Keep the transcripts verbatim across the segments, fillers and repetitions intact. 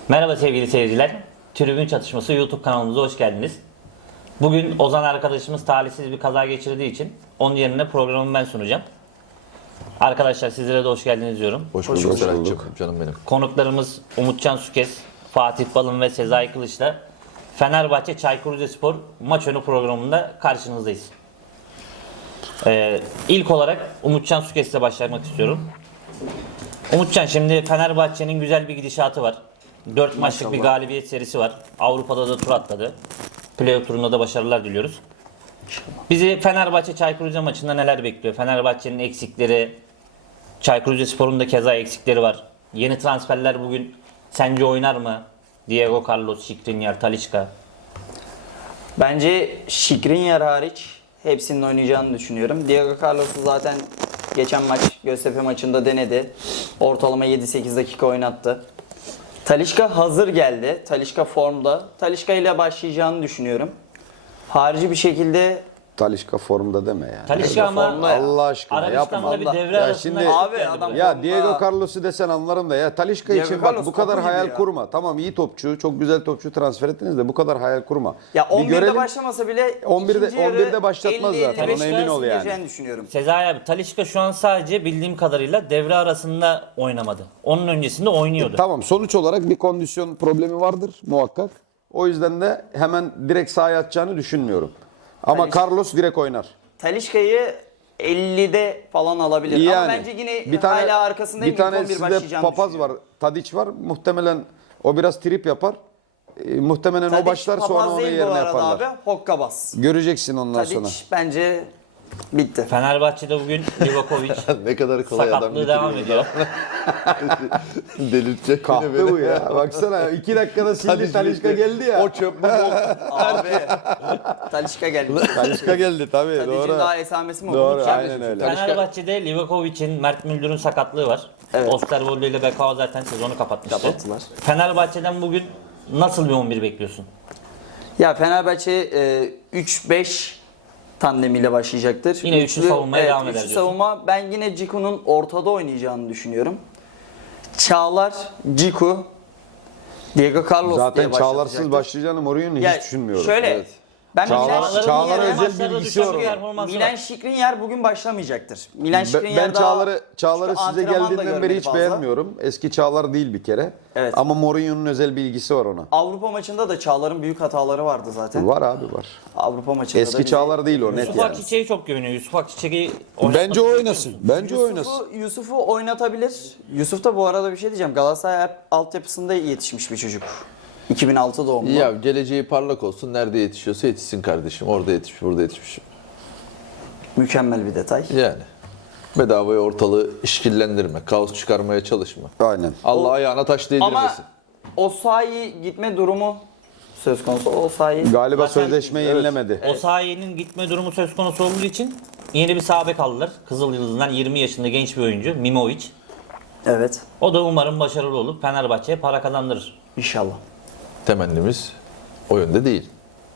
Merhaba sevgili seyirciler. Tribün Çatışması YouTube kanalımıza hoş geldiniz. Bugün Ozan arkadaşımız talihsiz bir kaza geçirdiği için onun yerine programı ben sunacağım. Arkadaşlar sizlere de hoş geldiniz diyorum. Hoş Hoş bulduk bulduk. Serhat'cığım, canım benim. Konuklarımız Umutcan Sükes, Fatih Balın ve Sezai Kılıç'la Fenerbahçe Çaykur Rizespor maç önü programında karşınızdayız. Ee, ilk olarak Umutcan Sükes'le başlamak istiyorum. Umutcan, şimdi Fenerbahçe'nin güzel bir gidişatı var. dört maçlık bir galibiyet serisi var. Avrupa'da da tur atladı. Playoff turunda da başarılar diliyoruz. Bizi Fenerbahçe Çaykur Rizespor maçında neler bekliyor? Fenerbahçe'nin eksikleri, Çaykur Rizespor'un da keza eksikleri var. Yeni transferler bugün sence oynar mı? Diego Carlos, Skriniar, Talisca. Bence Skriniar hariç hepsinin oynayacağını düşünüyorum. Diego Carlos'u zaten geçen maç Göztepe maçında denedi. Ortalama yedi sekiz dakika oynattı. Talisca hazır geldi. Talisca formda. Talisca ile başlayacağını düşünüyorum. Harici bir şekilde Talisca formda deme ya. Talisca ama formda ya. Allah aşkına Arabistan'da yapma. bir devre Ya arasında şimdi- çok Abi geldi adam- buraya. Ya Formda. Diego Carlos'u desen anlarım da ya Talisca Diego için bak Carlos bu kadar topu hayal gibi ya. kurma. Tamam, iyi topçu, çok güzel topçu transfer ettiniz de bu kadar hayal kurma. ya Bir on birde görelim. başlamasa bile on birde ikinci yarı on birde başlatmaz elli zaten, elli beş ona emin ol yani. gireceğini düşünüyorum. Sezai abi, Talisca şu an sadece bildiğim kadarıyla devre arasında oynamadı. Onun öncesinde oynuyordu. Tamam, sonuç olarak bir kondisyon problemi vardır muhakkak. O yüzden de hemen direkt sahaya atacağını düşünmüyorum. Ama Talisca- Carlos direkt oynar. Talisca'yı ellide falan alabilir. Yani Ama bence yine hala arkasındayım. bir tane İlk on bir sizde başlayacağını papaz var, düşünüyorum. Tadic var. Muhtemelen o biraz trip yapar. E, muhtemelen Tadic o başlar, sonra papaz onu değil bu yerine arada yaparlar. abi. Hokkabaz. Göreceksin ondan Tadic sonra. bence bitti. Fenerbahçe'de bugün Livakovic Ne kadar kolay adam sakatlığı devam ediyor. Delirtecek Kahve bu ya. Baksana iki dakikada sildi, Talisca geldi ya. O çöp mü bol? Abi Talisca geldi. Talisca geldi tabii, Tadic'in doğru. daha esamesi mi oldu? Doğru, Mükemmel. aynen öyle. Fenerbahçe'de Livakovic'in, Mert Müldür'ün sakatlığı var. Evet. Osterwolde ile Bekao zaten sezonu kapatmıştı. Kapattılar. Fenerbahçe'den bugün nasıl bir on bir bekliyorsun? Ya Fenerbahçe e, üç beş tandemiyle başlayacaktır. Yine üçlü savunmaya evet, devam eder üçlü diyorsun. savunma. Ben yine Ciku'nun ortada oynayacağını düşünüyorum. Çağlar, Ciku, Diego Carlos Zaten diye Çağlarsız başlatacaktır. başlayacağını Mourinho'nun Ya hiç düşünmüyorum. Şöyle, Evet. ben Çağlar- Milan Çağlar'a Skriniar'a- özel Maçlarda bilgisi düşen var bir onun. performansı Milan var. Skriniar bugün başlamayacaktır. Milan Ben, Skriniar ben daha- Çağlar'ı Çağlar'ı çünkü size antrenman da geldiğinden beri görmedi hiç fazla. beğenmiyorum. Eski Çağlar değil bir kere. Evet. Ama Mourinho'nun özel bilgisi var ona. Avrupa maçında da Çağlar'ın büyük hataları vardı zaten. Var abi, var. Avrupa maçında da Eski bizi- Çağlar değil o, net Yusuf yani. Akçiçek'i çok güveniyor. Yusuf Akçiçek'i Bence o oynasın. Bence o oynasın. Yusuf'u, Yusuf'u oynatabilir. Yusuf da bu arada bir şey diyeceğim. Galatasaray altyapısında yetişmiş bir çocuk. iki bin altı doğumlu. Ya geleceği parlak olsun. Nerede yetişiyorsa yetişsin kardeşim. Orada yetişmiş, burada yetişmiş. Mükemmel bir detay. Yani. Bedavaya ortalığı işkillendirme. Kaos çıkarmaya çalışma. Aynen. Allah O- ayağına taş Ama değdirmesin. Osayi gitme durumu söz konusu. Osayi Galiba Zaten- sözleşme yenilemedi. O sahiyenin gitme durumu söz konusu olduğu için yeni bir saha bek aldılar. Kızıl Yıldız'dan yirmi yaşında genç bir oyuncu Mimovic. evet, O da umarım başarılı olup Fenerbahçe'ye para kazandırır. inşallah. Temennimiz o yönde değil.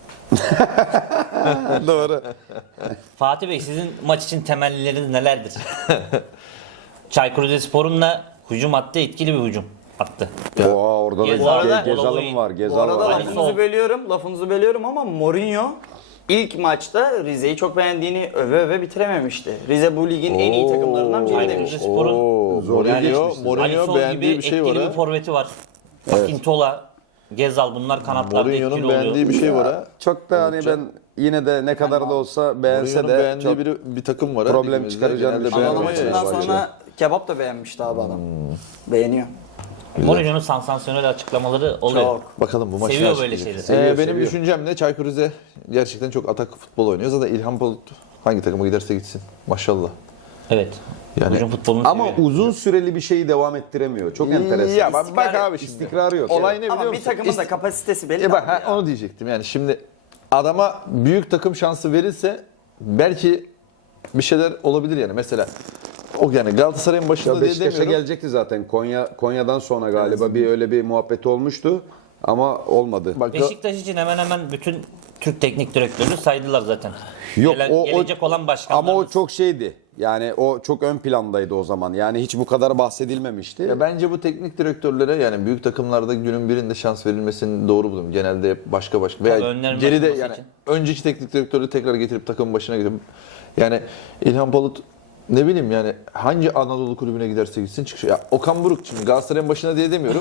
Doğru. Fatih Bey, sizin maç için temellileriniz nelerdir? Çaykur Rizespor'un da hücum attı, etkili bir hücum attı. Oha, orada da Gezal, Ge- Olavi- Gezal'ım var. Bu Gezal arada var. Ali lafınızı Sol. bölüyorum, lafınızı bölüyorum ama Mourinho ilk maçta Rize'yi çok beğendiğini öve öve bitirememişti. Rize bu ligin en iyi takımlarından biri Çaykur demiş. Rizespor'un Oo, Zorla Mourinho, geçmiştir. Ali Mourinho Sol gibi beğendiği bir şey etkili var bir ha. forveti var. Akintola, Gezal, bunlar kanatlarda etkili Mourinho'nun oluyor. beğendiği bir şey var ha. Çok da hani ben yine de ne kadar da olsa beğense Mourinho'nun de beğendiği çok bir, bir takım var ha. problem ligimizde. çıkaracağını Genelde düşünüyorum. Anadolu beğenmiyor maçından ya. sonra kebap da beğenmişti abi adam. Beğeniyor. Mourinho'nun sansasyonel açıklamaları oluyor. Çok. Bakalım bu maçı Seviyor nasıl böyle geçecek. şeyleri. Ee, Seviyor, benim seviyor. düşüncem ne? Çaykur Rize gerçekten çok atak futbol oynuyor. Zaten İlhan Bulut hangi takıma giderse gitsin. Maşallah. Evet. Yani- Hücum futbolunu ama seviyor. uzun süreli bir şeyi devam ettiremiyor. Çok enteresan. Ya bak, bak İstikrar- abi şimdi. İstikrarı yok. Olay Evet. ne biliyor Ama musun? bir takımın da İst- kapasitesi belli. E bak abi ha, ya. onu diyecektim. Yani şimdi adama büyük takım şansı verirse belki bir şeyler olabilir yani. Mesela o yani Galatasaray'ın başında Ya diye Beşiktaş'a demiyorum. gelecekti zaten. Konya Konya'dan sonra galiba bir öyle bir muhabbet olmuştu ama olmadı. Bak, Beşiktaş için hemen hemen bütün Türk teknik direktörü saydılar zaten. Yok, Gelen- o- o- gelecek olan başkanlar. Ama o çok şeydi. Yani o çok ön plandaydı o zaman. Yani hiç bu kadar bahsedilmemişti. Ya bence bu teknik direktörlere yani büyük takımlarda günün birinde şans verilmesini doğru buluyorum. Genelde hep başka başka veya Tabii önlerin geride bakılması yani için. önceki teknik direktörü tekrar getirip takımın başına getirip yani İlhan Palut ne bileyim yani hangi Anadolu kulübüne giderse gitsin çıkıyor. Ya Okan Buruk şimdi Galatasaray'ın başına diye demiyorum.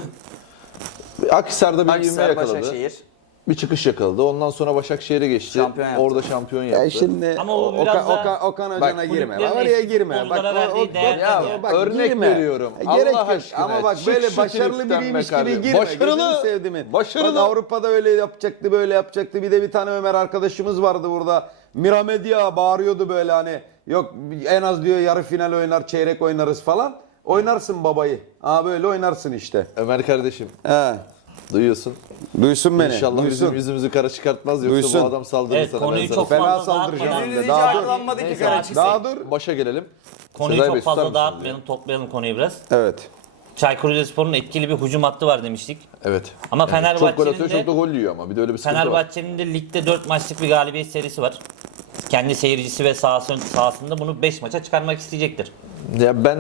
Akhisar'da bir ivme Akhisar, yakaladı. Başakşehir. Bir çıkış yakaladı. Ondan sonra Başakşehir'e geçti. Şampiyon yaptı. Orada şampiyon yaptı. Ya şimdi Ama o Okan, biraz daha Okan, Okan Hoca'na bak, girme. kulüplerin Oraya girme. Bak, futbolculara o- verdiği o- değer ya, nedir? bak, Örnek girme. veriyorum. E, Gerek Allah yok. aşkına. Ama bak Çık böyle şu başarılı tripten biriymiş be gibi kardeşim. girme. Başarılı. Gözünü sevdimin. Başarılı. Bak Avrupa'da öyle yapacaktı, böyle yapacaktı. Bir de bir tane Ömer arkadaşımız vardı burada. Miramedia bağırıyordu böyle hani. Yok en az diyor yarı final oynar, çeyrek oynarız falan. Oynarsın babayı. Aa böyle oynarsın işte. Ömer kardeşim He. duyuyorsun. Duysun beni. İnşallah duysun. bizim yüzümüzü kara çıkartmaz yoksa Duysun. bu adam saldırır Evet, sana. konuyu ben sana çok Fena fazla saldıracağım dağıtmadan, hem de. Hiç Daha dur. ayarlanmadı ki Neyse, kara artık- çıksın. Daha dur. Başa gelelim. Konuyu Sezai çok Bey, tutar fazla mısınız dağıtmayalım, toplayalım konuyu biraz. Evet. Çaykur Rizespor'un etkili bir hücum hattı var demiştik. Evet. Ama Çok gol Fenerbahçe'nin atıyor, de çok da gol yiyor ama bir de öyle bir sıkıntı var. Fenerbahçe'nin de ligde dört maçlık bir galibiyet serisi var. Kendi seyircisi ve sahası, sahasında bunu beş maça çıkarmak isteyecektir. Ya ben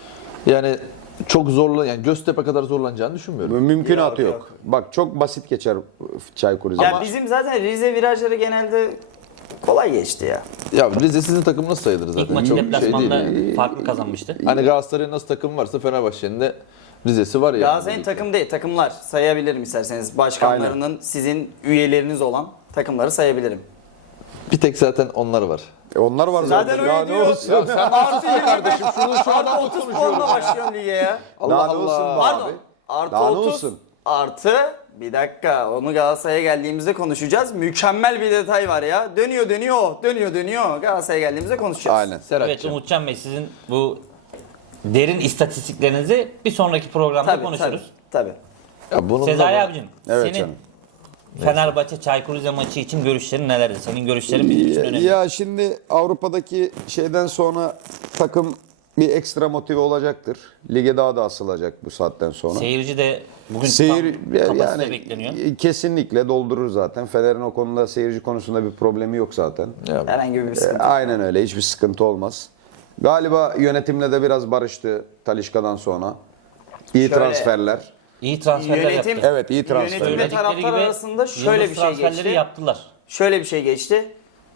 yani çok zorla yani Göztepe kadar zorlanacağını düşünmüyorum. Mümkünatı Yok, yok. yok. Bak çok basit geçer Çaykur Rize. Ya Ama bizim zaten Rize virajları genelde kolay geçti ya. Ya Rize sizin takım nasıl sayılır zaten? İlk maçı Çok şey deplasmanda değil. farklı kazanmıştı. Hani Galatasaray'ın nasıl takım varsa Fenerbahçe'nin de Rize'si var ya. Galatasaray'ın takım değil, takımlar sayabilirim isterseniz. Başkanlarının sizin üyeleriniz olan takımları sayabilirim. Bir tek zaten onlar var. E onlar var zaten. Zaten Ya öyle ne diyor. olsun? Artı yirmi kardeşim şunu şu Artı adam otuz puanla başlıyorsun lige ya. Allah Daha ne Allah. olsun be Pardon. abi? Artı Daha ne otuz olsun? artı bir dakika onu Galatasaray'a geldiğimizde konuşacağız. Mükemmel bir detay var ya. Dönüyor dönüyor dönüyor dönüyor. Galatasaray'a geldiğimizde konuşacağız. Aynen. Evet Serhat'cığım. Umutcan Bey, sizin bu derin istatistiklerinizi bir sonraki programda Tabii konuşuruz. tabii. tabii. Ya bunun Sezai da- abicim, Evet senin canım. Fenerbahçe Çaykur Rize maçı için görüşlerin nelerdi? Senin görüşlerin bizim için önemli. Ya şimdi Avrupa'daki şeyden sonra takım bir ekstra motive olacaktır. Lige daha da asılacak bu saatten sonra. Seyirci de bugün Seyir tam kapasite yani bekleniyor. kesinlikle doldurur zaten. Fener'in o konuda seyirci konusunda bir problemi yok zaten. Ya, Herhangi bir E, sıkıntı. Aynen öyle. Hiçbir sıkıntı olmaz. Galiba yönetimle de biraz barıştı Talisca'dan sonra. İyi Şöyle- transferler. İyi transferler Yönetim- yaptı. Evet, iyi transferler. Yönetim ve Söyledikleri taraftar gibi arasında şöyle yıldız bir şey transferleri geçti. yaptılar. Şöyle bir şey geçti.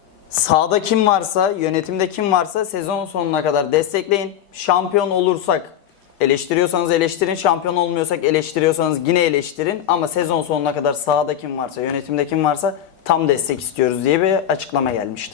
Sağda kim varsa, yönetimde kim varsa sezon sonuna kadar destekleyin. Şampiyon olursak eleştiriyorsanız eleştirin, şampiyon olmuyorsak eleştiriyorsanız yine eleştirin. Ama sezon sonuna kadar sahada kim varsa, yönetimde kim varsa tam destek istiyoruz diye bir açıklama gelmişti.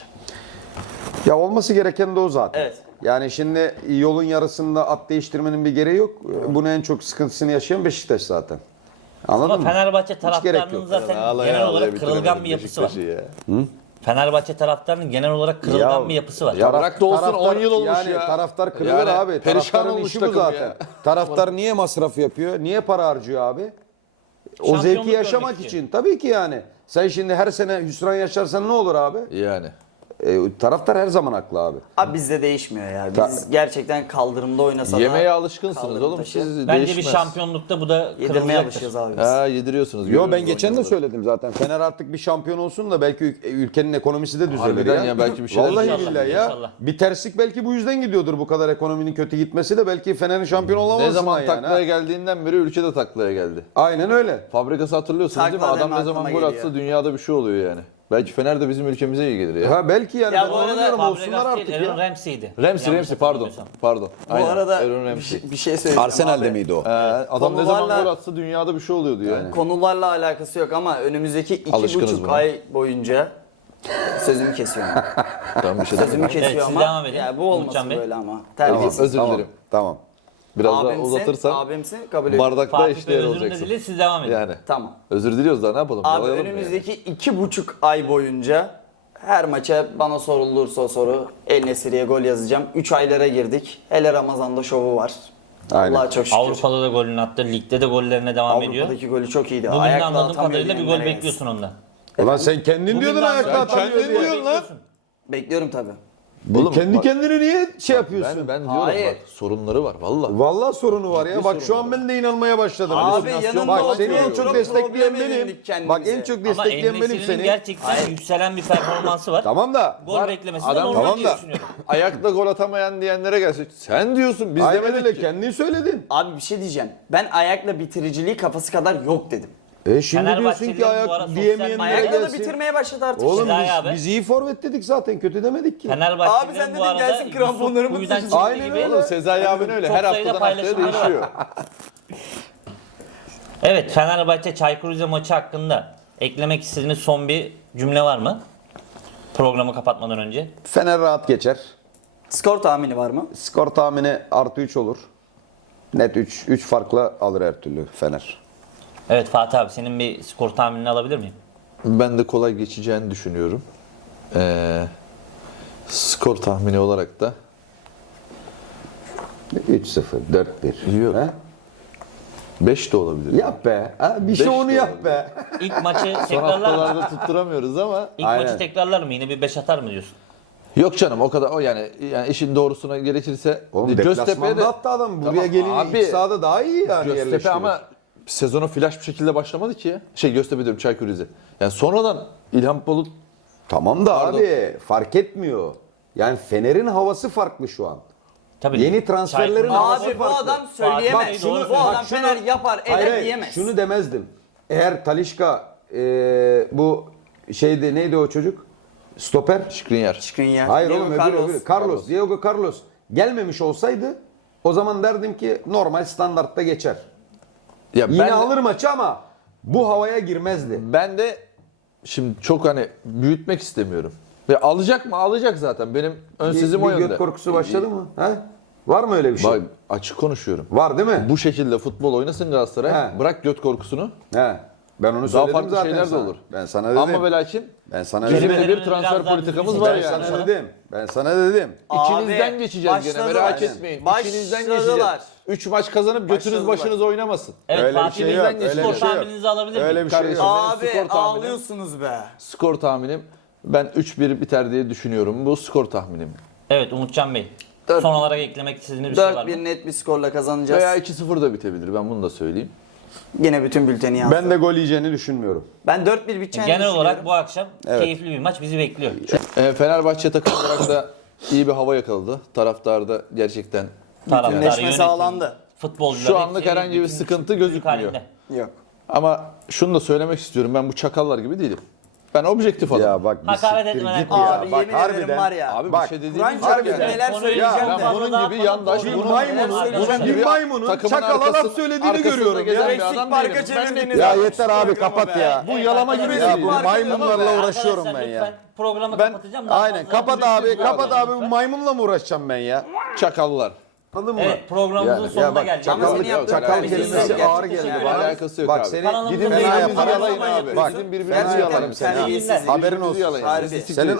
Ya olması gereken de o zaten. Evet. Yani şimdi yolun yarısında at değiştirmenin bir gereği yok. Bunu en çok sıkıntısını yaşayan Beşiktaş zaten. Anladın Ama mı? Fenerbahçe gerek taraftarının yok. zaten Ağlaya genel ağlaya olarak kırılgan bitiremedim bir yapısı var. Beşiktaş'ı ya. Fenerbahçe taraftarının genel olarak kırılgan Ya- bir yapısı var. Ya bırak da olsun, Taraftar- on yıl olmuş yani ya. taraftar kırılır Yani abi. perişan Taraftarın olmuş işi bu takım zaten. ya. Taraftar niye masraf yapıyor? Niye para harcıyor abi? O Şampiyonluk zevki yaşamak görmek için. Tabii ki yani. Sen şimdi her sene hüsran yaşarsan ne olur abi? Yani. E, taraftar her zaman haklı abi. Abi bizde değişmiyor ya. Biz Ta- gerçekten kaldırımda oynasa da Yemeğe alışkınsınız kaldırım oğlum. taşı. Siz Bence değişmez. bir şampiyonlukta bu da Yedirmeye kırılacaktır. alışıyoruz abi biz. Ha yediriyorsunuz. Yo görüyoruz ben geçen de oyuncuları. söyledim zaten. Fener artık bir şampiyon olsun da belki ül- ülkenin ekonomisi de düzelir Harbiden ya. ya, belki bir şeyler Vallahi İnşallah, billahi ya. inşallah. Bir terslik belki bu yüzden gidiyordur bu kadar ekonominin kötü gitmesi de belki Fener'in şampiyon olamasından Ne zaman yani. taklaya ha. geldiğinden beri ülkede taklaya geldi. Aynen öyle. Fabrikası hatırlıyorsunuz değil mi? Takla Adam deme ne zaman aklıma gol geliyor. atsa dünyada bir şey oluyor yani. Belki Fener de bizim ülkemize iyi gelir ya. Ha belki yani Ya ben bu onu arada diyorum Fabregas olsunlar değil, artık Aaron ya. Ramsey'di. Ramsey, Yanlış Ramsey pardon. hatırlamıyorsam. Pardon. Bu Aynen. arada Aaron bir Ramsey. şey, bir şey söyleyeceğim Arsenal'de abi. miydi o? Ee, adam ne zaman Konularla- gol atsa dünyada bir şey oluyordu yani. Konularla alakası yok ama önümüzdeki iki Alışkınız buçuk buna. ay boyunca sözümü kesiyorum. Tamam bir şey Sözümü demiyorum. kesiyor Evet, siz ama devam edin. ya bu Umutcan olmasın Bey. böyle ama. Tamam, Terbiyesiz. özür Tamam, dilerim. tamam. Biraz daha Abimsin, uzatırsan abimsin kabul ediyorum. bardakta Fatih Bey eşdeğer özürünü de olacaksın. dile, siz devam edin. Yani. Tamam. Özür diliyoruz daha ne yapalım? Abi Yalayalım mı önümüzdeki iki buçuk ay boyunca her maça bana sorulursa o soru El Nesiri'ye gol yazacağım. Üç aylara girdik. Hele Ramazan'da şovu var. Aynen. Allah'a çok şükür. Avrupa'da da golünü attı, ligde de gollerine devam ediyor. Avrupa'daki golü çok iyiydi. Bugün de Ayakla anladığım atamıyor kadarıyla bir gol diyenlere bekliyorsun ondan. Ulan sen kendin Bugün diyordun de ayakta anladığım atamıyor kadarıyla diye. bir gol bekliyorsun. gelsin. Bekliyorum tabii. Oğlum, Kendi bak- kendine niye şey yapıyorsun? Ben, ben diyorum Hayır. bak sorunları var valla. Vallahi sorunu var ya. Ciddi Bak şu sorunu an var. ben de inanmaya başladım. Abi Bak, yanında bak seni en oturuyor, çok çok destekleyen problem benim. edindik kendimize. Bak en çok Ama destekleyen benim En-Nesyri'nin seni. gerçekten yükselen bir performansı var. Tamam da. Gol beklemesi de Adam- normal tamam diye da- düşünüyorum. Ayakta gol atamayan diyenlere gelsin. Sen diyorsun biz Aynen demedik öyle ki. kendin söyledin. Abi bir şey diyeceğim. Ben ayakla bitiriciliği kafası kadar yok dedim. E şimdi diyorsun Fenerbahçelilerin ki bu ayak ara sosyal diyemeyenlere Ayakla da gelsin. bitirmeye başladı artık. Oğlum Sezai biz, abi. biz iyi forvet dedik zaten kötü demedik ki. Fenerbahçe'nin Abi sen bu dedin arada gelsin kramponlarımı Yusuf Kuyu'dan taşısın. çıktığı Aynen gibi. öyle. Oğlum Sezai abin öyle Çok her sayıda haftadan haftaya paylaşımları var. değişiyor. Evet, Fenerbahçe Çaykur Rize maçı hakkında eklemek istediğiniz son bir cümle var mı? Programı kapatmadan önce. Fener rahat geçer. Skor tahmini var mı? Skor tahmini artı üç olur. Net üç. üç farkla alır her türlü Fener. Evet Fatih abi, senin bir skor tahminini alabilir miyim? Ben de kolay geçeceğini düşünüyorum. Ee, skor tahmini olarak da üç sıfır, dört bir. Yok. He? beş de olabilir. Yap be. Ha? Bir şey Beş onu de yap olabilir. be. İlk maçı Son tekrarlar mı? haftalarda tutturamıyoruz ama İlk Aynen. maçı tekrarlar mı? Yine bir beş atar mı diyorsun? yok canım o kadar o yani yani işin doğrusuna gerekirse Oğlum Göztepe'ye deplasmanda de attı adam. Buraya Tamam gelin abi. iç sahada daha iyi yani Göztepe yerleştirir. ama sezona flash bir şekilde başlamadı ki ya. Şey Göztepe diyorum Çaykur Rize. Yani sonradan İlhan Bulut Tamam da Pardon. abi fark etmiyor. Yani Fener'in havası farklı şu an. Tabii. Yeni transferlerin Çaykur'un havası Abi bu farklı. adam söyleyemez. Bak Şunu, şunu- bu adam bak şunu- Fener yapar eder Hayır, hayır, diyemez. şunu demezdim. Eğer Talisca e, bu şeyde neydi o çocuk? Stoper. Skriniar. Çıkın ya. Hayır Diego oğlum öbürü Carlos. öbürü. Carlos. Diego Carlos gelmemiş olsaydı o zaman derdim ki normal standartta geçer. Ya Yine ben, alır maçı ama bu havaya girmezdi. ben de şimdi çok hani büyütmek istemiyorum. Ve alacak mı? Alacak zaten. Benim ön Bir, sezim o bir yönde. göt korkusu başladı mı? He? Var mı öyle bir şey? Bak açık konuşuyorum. Var değil mi? Bu şekilde futbol oynasın Galatasaray. He. Bırak göt korkusunu. He. Ben onu Daha söyledim farklı zaten şeyler de sana. olur. Ben sana dedim. Ama ve lakin Ben sana bizim dedim. de bir Kelimelerimizi transfer biraz daha politikamız düzgün var Ben seçelim. yani. sana dedim. Ben sana dedim. İçinizden Abi, geçeceğiz gene merak başladılar. etmeyin. Başladılar. İçinizden geçeceğiz. üç maç kazanıp götünüz Başladılar. başınız oynamasın. Evet Öyle bir Fatih şey Bey, yok, skor öyle bir şey yok. tahmininizi alabilir miyim? Öyle bir şey Kardeşim, yok. benim Abi skor tahminim- ağlıyorsunuz be. Skor tahminim ben üç bir biter diye düşünüyorum. Bu skor tahminim. Evet Umutcan Bey. Dört- Son olarak eklemek istediğiniz bir şey var dört mı? bir net bir skorla kazanacağız. Veya iki sıfır da bitebilir. Ben bunu da söyleyeyim. Yine bütün bülteni yazdım. Ben de gol yiyeceğini düşünmüyorum. Ben dört bir biteceğini Genel olarak düşünüyorum. bu akşam keyifli bir maç bizi bekliyor. E, Fenerbahçe takım olarak da iyi bir hava yakaladı. Taraftar da gerçekten Taraftar, Bütünleşme yönetim, sağlandı. futbolcular Şu anlık hepsi herhangi bir bütün sıkıntı büyük gözükmüyor. halinde. Yok. ama şunu da söylemek istiyorum. Ben bu çakallar gibi değilim. Ben objektif adamım. Ya bak bir Hakaret siktir etmeden git konuş. ya. Abi Bak yemin ederim harbiden. var ya. Abi Bak, bir şey dediğim Kur'an yok çarpsın yani. neler Konuyu- söyleyeceğim Ya de. ben bunun gibi yandaş, Bir bunun maymunun, Arkadaşlar. bir maymunun takımın çakala laf arkası- söylediğini arkasında görüyorum gezen ya. bir Eksik adam parka değilim. Ben de- çevirdiniz. Ya abi. yeter abi Programı kapat be. ya. Bu Evet, yalama arkadaşlar. gibi Ya değil. bu Arkadaşlar, maymunlarla lütfen. uğraşıyorum ben Arkadaşlar, ya. lütfen programı Ben- kapatacağım. Daha Aynen fazla kapat üzüntü abi duyuyorum kapat abi bu lütfen. maymunla mı uğraşacağım ben ya? Çakallar. Anladın mı? Evet programımızın Yani, sonuna ya bak, geldik. Ama çakal, senin yaptığın çakal kardeşim kelimesi gerçekten ağır geldi yani. bana. Alakası yok Bak abi. seni Kanalımızın gidin yayınını fena yaparım. yalayın abi. Bak Sizin birbirinizi fena Gerçekten yaparım seni. terbiyesizlik. Haberin olsun. Birbirinizi yalayın. Harbi. Siz siktir Senin edin.